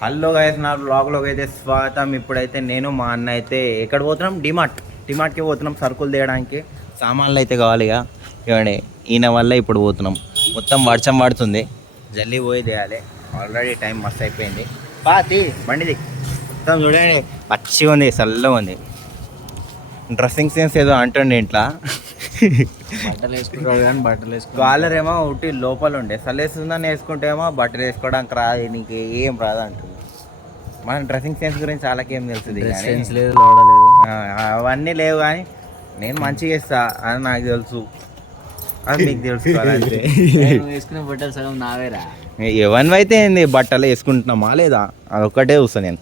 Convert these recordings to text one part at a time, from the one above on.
Hello guys, నా బ్లాగ్లోకి అయితే స్వాగతం. ఇప్పుడైతే నేను మా అన్న అయితే ఎక్కడ పోతున్నాం? డిమార్ట్కి పోతున్నాం సరుకులు తేయడానికి. సామాన్లు అయితే కావాలి ఇక. ఇవ్వండి, ఈయన వల్ల ఇప్పుడు పోతున్నాం. మొత్తం వర్షం పడుతుంది, జల్దీ పోయి తేయాలి. ఆల్రెడీ టైం మస్తు అయిపోయింది. పాతి బండిది మొత్తం చూడండి, పచ్చిగా ఉంది, చల్లగా ఉంది. డ్రెస్సింగ్ సెన్స్ ఏదో అంటుండే ఇంట్లో. బట్టలు వేసుకుంటారు కానీ బట్టలు వేసుకుంటారు. కాలరేమో ఒకటి లోపల ఉండే చల్లేస్తుందని వేసుకుంటేమో బట్టలు వేసుకోవడానికి రాదు, నీకు ఏం రాదు అంటుంది. మన డ్రెస్సింగ్ సెన్స్ గురించి చాలాకేం తెలుస్తుంది, సెన్స్ లేదు, లోడలేదు, అవన్నీ లేవు. కానీ నేను మంచిగా వేస్తా అని నాకు తెలుసు, అది మీకు తెలుసుకోవాలంటే. వేసుకునే బట్టలు సగం నావేరా. ఎవరివైతే ఏంది, బట్టలు వేసుకుంటున్నామా లేదా అదొక్కటే చూస్తాను నేను.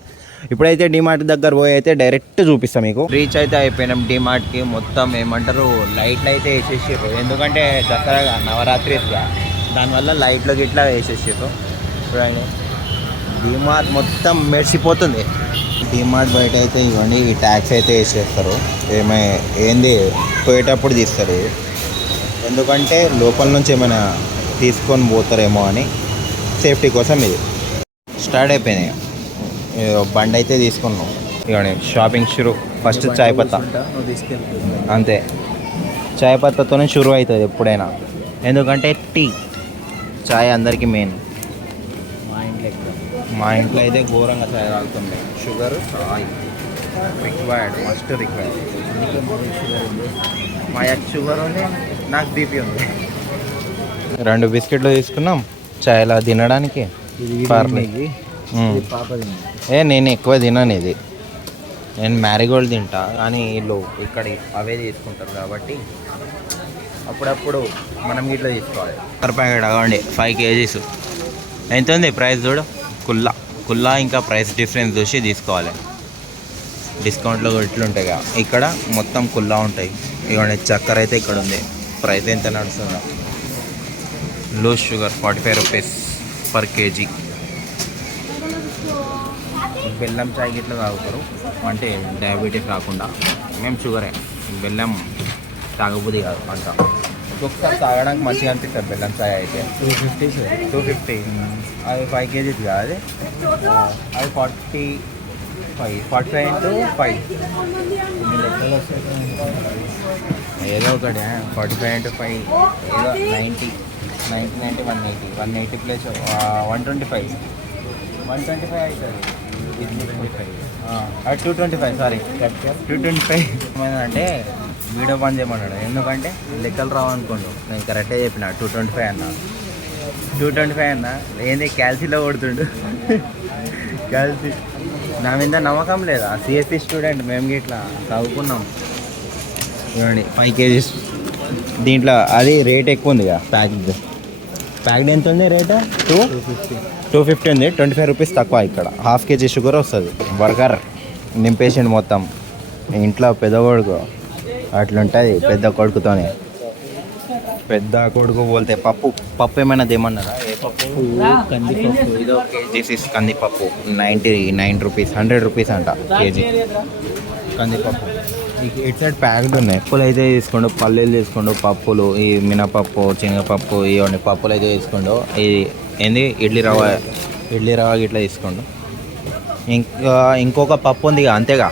ఇప్పుడైతే డిమార్ట్ దగ్గర పోయి అయితే డైరెక్ట్ చూపిస్తాం మీకు. రీచ్ అయితే అయిపోయినాం డిమార్ట్కి. మొత్తం ఏమంటారు, లైట్లు అయితే వేసేసారు, ఎందుకంటే దసరా నవరాత్రిగా, దానివల్ల లైట్లు గిట్లా వేసేసారు. చూడండి, డిమార్ట్ మొత్తం మెరిసిపోతుంది. డిమార్ట్ బయట అయితే ఇవ్వండి, ఈ ట్యాక్స్ అయితే వేసేస్తారు. ఏంది పోయేటప్పుడు తీస్తారు, ఎందుకంటే లోపల నుంచి ఏమైనా తీసుకొని పోతారేమో అని సేఫ్టీ కోసం. ఇది స్టార్ట్ అయిపోయినాయి. బండి అయితే తీసుకున్నాం. ఇవ్వండి, షాపింగ్ షురు. ఫస్ట్ చాయ్ పత్తా, అంతే. చాయ్ పత్తాతోనే షురు అవుతుంది ఎప్పుడైనా, ఎందుకంటే టీ చాయ్ అందరికీ మెయిన్. మా ఇంట్లో అయితే ఘోరంగా చాయ్ తాగుతుండే. షుగర్ చాయ్ రిక్వైర్డ్, మస్ట్ రిక్వైర్డ్. మా షుగర్ ఉంది, నాకు బీపీ ఉంది. 2 బిస్కెట్లు తీసుకున్నాం చాయ్లా తినడానికి. నేను ఎక్కువ తినను ఇది, నేను మ్యారీగోల్డ్ తింటా, కానీ వీళ్ళు ఇక్కడ అవే తీసుకుంటారు కాబట్టి అప్పుడప్పుడు మనం ఇట్లా తీసుకోవాలి. ప్యాకెట్ అవ్వండి 5 kgs. ఎంత ఉంది ప్రైస్ చూడు. కుల్లా ఇంకా ప్రైస్ డిఫరెన్స్ చూసి తీసుకోవాలి. డిస్కౌంట్లో ఇట్లుంటాయి కదా, ఇక్కడ మొత్తం కుల్లా ఉంటాయి. ఇవ్వండి, చక్కెర అయితే ఇక్కడ ఉంది. ప్రైస్ ఎంత నడుస్తుందో. Loose sugar 45 rupees per kg. బెల్లం చాయ్ గిట్లా తాగుతారు, అంటే డయాబెటీస్ రాకుండా. మేము షుగరే, బెల్లం తాగబుద్ది కాదు అంట. ఒక్కొక్కసారి తాగడానికి మంచిగా అనిపిస్తుంది బెల్లం చాయ్ అయితే. 250 అది 5 kgs కాదు, అది 45 into 5 ఏదో ఒకటి. 45 into 5 ఏదో 90 180 ప్లస్ 125 అవుతుంది. 225 సారీ 225 ఏమైందంటే వీడియో పని చేయమన్నాడు, ఎందుకంటే లెక్కలు రావనుకోండు. నేను కరెక్టే చెప్పిన 225 అన్న. 225 అన్న ఏంది క్యాల్సీలో కొడుతుండు. క్యాల్సీ నా మీద నమ్మకం లేదా? సిఎస్సి స్టూడెంట్ మేము ఇట్లా చదువుకున్నాం. చూడండి 5 kgs. దీంట్లో అది రేట్ ఎక్కువ ఉంది కదా, ప్యాక్డ్ ఎంత ఉంది రేటు? 250 ఉంది. 25 రూపీస్ తక్కువ. ఇక్కడ ½ kg షుగర్ వస్తుంది. బర్గర్ నింపేసిండు మొత్తం. ఇంట్లో పెద్ద కొడుకు అట్లుంటుంది, పెద్ద కొడుకుతోనే. పెద్ద కొడుకు పోతే పప్పు ఏమైనా దేమన్నారా? ఏ పప్పు? కందిపప్పు. ఇదో దిస్ ఇస్ కందిపప్పు. 99 రూపీస్, 100 రూపీస్ అంట కేజీ కందిపప్పు. ఇటు సైడ్ ప్యాక్డ్ ఉన్నాయి. పప్పులు అయితే తీసుకోండు, పల్లీలు తీసుకోండు, పప్పులు, ఈ మినపప్పు, శనగపప్పు, ఇవన్నీ పప్పులు అయితే తీసుకోండు. ఇది ఏంది ఇడ్లీ రవ్వ ఇట్లా తీసుకోండు. ఇంకొక పప్పు ఉంది అంతేగా,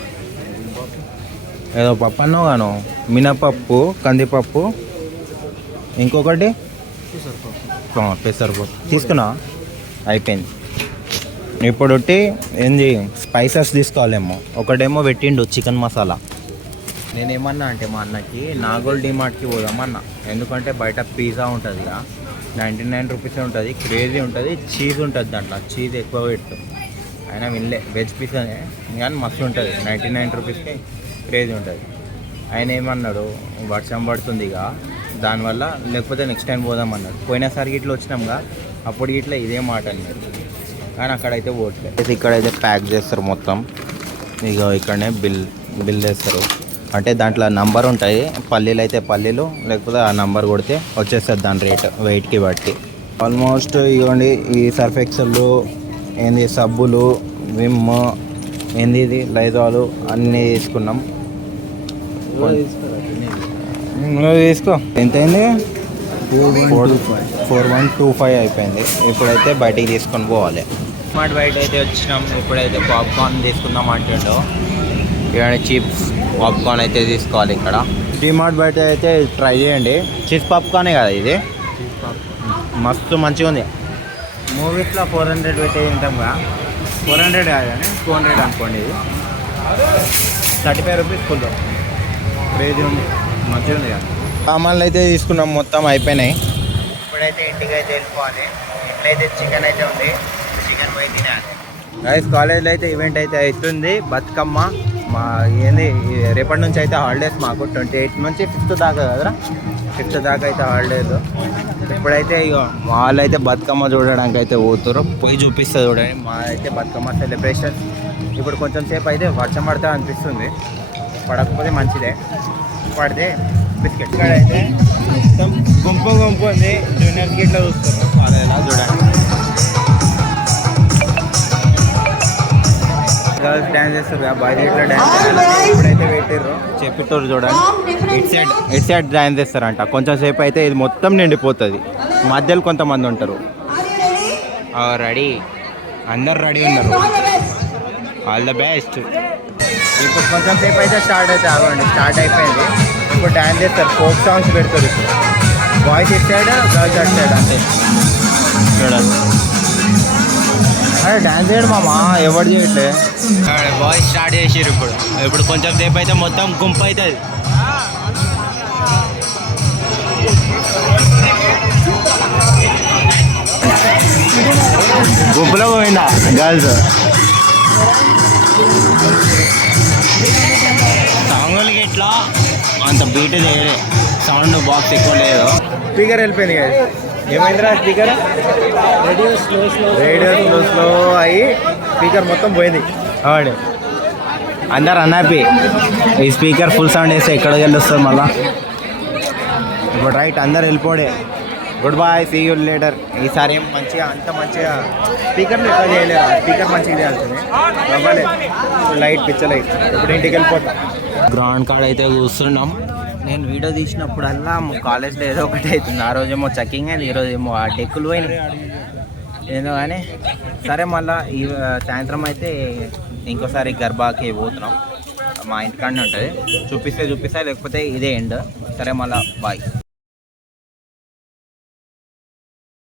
ఏదో పప్పు అన్నావు గాను. మినపప్పు, కందిపప్పు, ఇంకొకటి పెసరపప్పు తీసుకున్నా. అయిపోయింది. ఇప్పుడు ఏంది స్పైసెస్ తీసుకోవాలేమో. ఒకటేమో పెట్టిండు చికెన్ మసాలా. నేనేమన్నా అంటే మా అన్నకి నాగోల్ డిమార్ట్కి పోదామన్నా, ఎందుకంటే బయట పిజ్జా ఉంటుంది కదా, 99 రూపీస్ ఉంటుంది, క్రేజీ ఉంటుంది, చీజ్ ఉంటుంది దాంట్లో. చీజ్ ఎక్కువ పెడతాం. అయినా వినలే, వెజ్ పిజ్జానే కానీ మస్తు ఉంటుంది. 99 రూపీస్కి క్రేజీ ఉంటుంది. ఆయన ఏమన్నాడు, వర్షం పడుతుంది ఇక దానివల్ల, లేకపోతే నెక్స్ట్ టైం పోదామన్నాడు. పోయినసారికి ఇట్లా వచ్చినాంగా, అప్పుడు ఇట్లా ఇదే మాట అన్నారు, కానీ అక్కడైతే పోవట్లేదు. ఇక్కడైతే ప్యాక్ చేస్తారు మొత్తం. ఇక ఇక్కడనే బిల్ వేస్తారు, అంటే దాంట్లో నంబర్ ఉంటాయి. పల్లీలు అయితే పల్లీలు, లేకపోతే ఆ నంబర్ కొడితే వచ్చేస్తుంది దాని రేట్ వెయిట్కి బట్టి. ఆల్మోస్ట్ ఇవ్వండి, ఈ సర్ఫ్ ఎక్సెల్ ఏంది, సబ్బులు, విమ్ ఏంది, ఇది లైజాలు అన్నీ తీసుకున్నాం. తీసుకో. ఎంత అయింది? 4125 అయిపోయింది. ఇప్పుడైతే బయటికి తీసుకొని పోవాలి. స్మార్ట్ బయట అయితే వచ్చినాం. ఇప్పుడైతే పాప్కార్న్ తీసుకుందాం అంటుండో. ఇవన్నీ చిప్స్ పాప్కార్న్ అయితే తీసుకోవాలి ఇక్కడ. డిమార్ట్ బయట అయితే ట్రై చేయండి. చీజ్ పాప్కార్నే కదా ఇది, మస్తు మంచిగా ఉంది. మూవీస్లో 400 పెట్టి తింటాం కదా, 400 కాదు కానీ 200 అనుకోండి. ఇది 35 రూపీస్ ఫుల్. క్రేజీ ఉంది, మంచిగా ఉంది కదా. సామాన్లు అయితే తీసుకున్నాం, మొత్తం అయిపోయినాయి. ఇప్పుడైతే ఇంటికి అయితే వెళ్ళిపోవాలి. ఇంట్లో చికెన్ అయితే ఉంది, చికెన్ పోయి తినాలి. గైస్ కాలేజ్లో అయితే ఈవెంట్ అయితే అవుతుంది. బతుకమ్మ మా ఏంది రేపటి నుంచి అయితే హాలిడేస్ మాకు 28 నుంచి 5th దాకా కదరా, 5th దాకా అయితే హాలిడేస్. ఇప్పుడైతే ఇక మా వాళ్ళు అయితే బతుకమ్మ చూడడానికి అయితే పోతారు. పోయి చూపిస్తుంది చూడండి. మా అయితే బతుకమ్మ సెలబ్రేషన్. ఇప్పుడు కొంచెం సేపు అయితే వర్షం పడతా అనిపిస్తుంది, పడకపోతే మంచిదే, పడితే బిస్కెట్. ఇక్కడ అయితే మొత్తం గుంపు ఉంది. జూనియర్ గిట్లా చూస్తారు కాలేజ్లో చూడండి. గర్ల్స్ డ్యాన్స్ చేస్తారు, బాయ్స్ ఇట్లా డ్యాన్స్ చేస్తారు. ఇప్పుడైతే పెట్టారు చెప్పిట్టారు చూడండి. ఇట్ సైడ్ డ్యాన్స్ చేస్తారంట. కొంచెం సేపు అయితే ఇది మొత్తం నిండిపోతుంది. మధ్యలో కొంతమంది ఉంటారు. రెడీ, అందరు రెడీ ఉన్నారు. All the best. ఇప్పుడు కొంచెం సేపు అయితే స్టార్ట్ అయితే అవ్వండి, స్టార్ట్ అయిపోయింది. ఇప్పుడు డ్యాన్స్ చేస్తారు, ఫోక్ సాంగ్స్ పెడతారు. ఇప్పుడు boys it side, girls at side అంతే. చూడండి, అదే డ్యాన్స్ చేయడు మామా, ఎవరు చేయట్లే. బాయ్స్ స్టార్ట్ చేసారు. ఇప్పుడు కొంచెం సేపు అయితే మొత్తం గుంపు అవుతుంది. గుంపులో పోయిందా గర్ల్స్. సాంగులకి ఎట్లా అంత బీట్ చేయలే, సౌండ్ బాక్స్ ఎక్కువ లేదు. స్పీకర్ వెళ్ళిపోయింది కదా, ఏమైందిరా స్పీకర్? రేడియో స్లో అయ్యి స్పీకర్ మొత్తం పోయింది. అవును, అందరు అన్హ్యాపీ. ఈ స్పీకర్ ఫుల్ సౌండ్ వేస్తే ఎక్కడికి వెళ్ళి వస్తుంది మళ్ళా. ఇప్పుడు రైట్, అందరు వెళ్ళిపోడే. Good bye, see you later. ఈసారి ఏం మంచిగా అంత మంచిగా స్పీకర్ని ఎక్కువ చేయలేదు. స్పీకర్ మంచిగా చేయాల్సింది, అవ్వలేదు. లైట్ పిచ్చ లైట్. ఇప్పుడు ఇంటికి వెళ్ళిపోతాం. గ్రౌండ్ కాడ అయితే కూర్చున్నాం. నేను వీడియో తీసినప్పుడల్లా కాలేజ్లో ఏదో ఒకటి అవుతుంది. ఆ రోజేమో చెక్కింగ్ అయింది, ఈరోజు ఏమో ఆ డెక్కులు పోయినాయి ఏదో కానీ. సరే, మళ్ళీ ఈ సాయంత్రం అయితే ఇంకోసారి గర్బాకి పోతున్నాం. మా ఇంటికాడనే ఉంటుంది. చూపిస్తే లేకపోతే ఇదే ఎండ్. సరే, మళ్ళీ బాయ్.